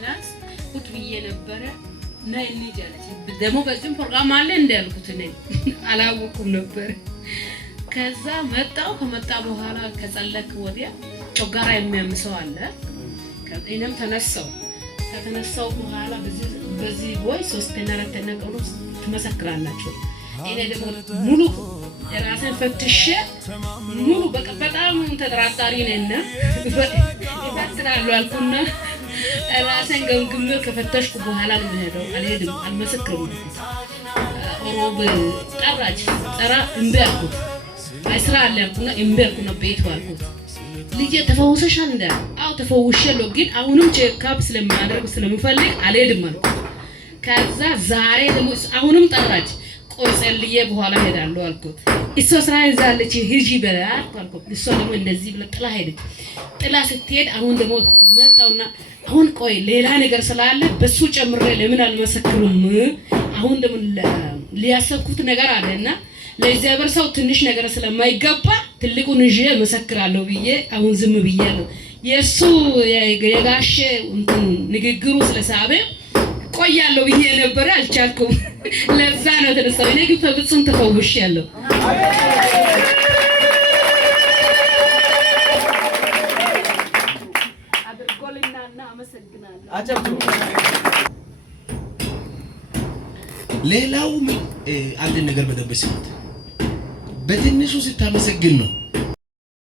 አይናት ቁጥ ብዬ ነበረ ነይ እንሂድ አለች። ደግሞ በዚህ ፕሮግራም አለ እንዳልኩት ነኝ አላወኩም ነበር። ከዛ መጣው ከመጣ በኋላ ከጸለክ ወዲያ ጮጋራ የሚያምሰው አለ። ከእኔም ተነሳው ከተነሳው በኋላ በዚህ ወይ 3 እና 4 እና ቀኑ ትመሰክራላችሁ። እኔ ደግሞ ሙሉ ራሴን ፈትሼ ሙሉ በጣም ተጠራጣሪ ነኝና ይፈትራሉ አልኩና ራሴን ገምግሜ ከፈተሽኩ በኋላ ነው የምሄደው። አልሄድም አልመሰክርም። ኦሮብ ጠራች ጠራ እምቢ አልኩት። አይስራ አለ አልኩና እምቢ አልኩና ቤት አልኩት። ልጄ ተፈውሰሻል እንደ አው ተፈውሻለሁ፣ ግን አሁንም ቼክአፕ ስለማደርግ ስለምፈልግ አልሄድም አልኩት። ከዛ ዛሬ ደግሞ አሁንም ጠራች። ቆይ ጸልዬ በኋላ ሄዳለሁ አልኩት። እሷ ስራ ይዛለች ሂጂ በላት አልኩት። እሷ ደግሞ እንደዚህ ብላ ጥላ ሄደች። ጥላ ስትሄድ አሁን ደግሞ መጣውና አሁን ቆይ ሌላ ነገር ስላለ በሱ ጨምሬ ለምን አልመሰክሩም? አሁን ደግሞ ሊያሰብኩት ነገር አለና ለእግዚአብሔር ሰው ትንሽ ነገር ስለማይገባ ትልቁን ይዤ መሰክራለሁ ብዬ አሁን ዝም ብያለሁ። የሱ የጋሼ ንግግሩ ስለሳበ ቆያለሁ ብዬ ነበር፣ አልቻልኩም። ለዛ ነው ተነሳው። እኔ ግን በፍጹም ተፈውሻለሁ። አድርጎልናና አመሰግናለሁ። አጨብጭቡ። ሌላው አንድ ነገር በደንብ ሲመት በትንሹ ስታመሰግን ነው